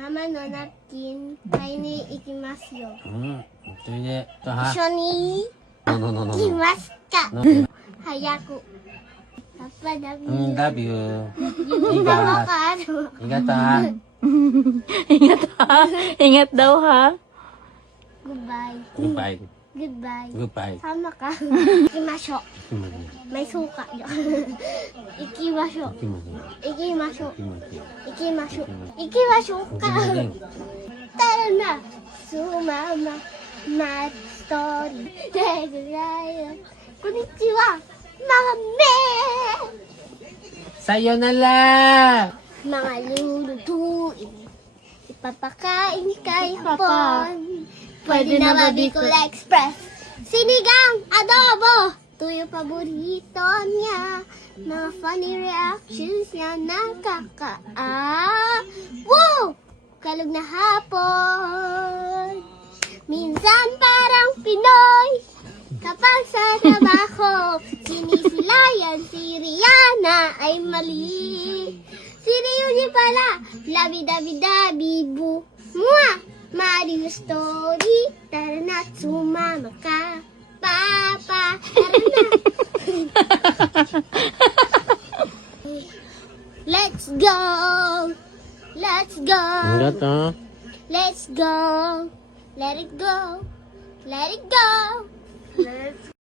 ママのナプキン買いに行きますよ。それで、は一緒にの行きますか。の早く。Papa, love you. love you. Tawa Ingat. ka, ano? Ingat ha. Ingat ha. Ingat daw ha. Goodbye. Goodbye. Goodbye. Goodbye. Sama ka. Ikimashou. May suka yun. Ikimashou. Ikimashou. Ikimashou. Ikimashou ka. Tara na. Sumama. Mad story. Konnichiwa. Mga men. Sayonara. Mga lulutuin. Ipapakain kay Hapon. Pwede na ba Bicol Express? Sinigang, adobo. Ito yung paborito niya. Mga funny reactions niya Wow! Kalog na hapon. Minsan parang Pinoy. Kapag sa trabaho, sinisilayan si Rihanna ay mali. Si Ryuji pala, labi-dabi-dabi-bu. Mwah! Mario Story, tara na, sumama ka. Papa, tara na. Let's go! Let's go! Ingat ha. Let's go! Let it go! Let it go! Let's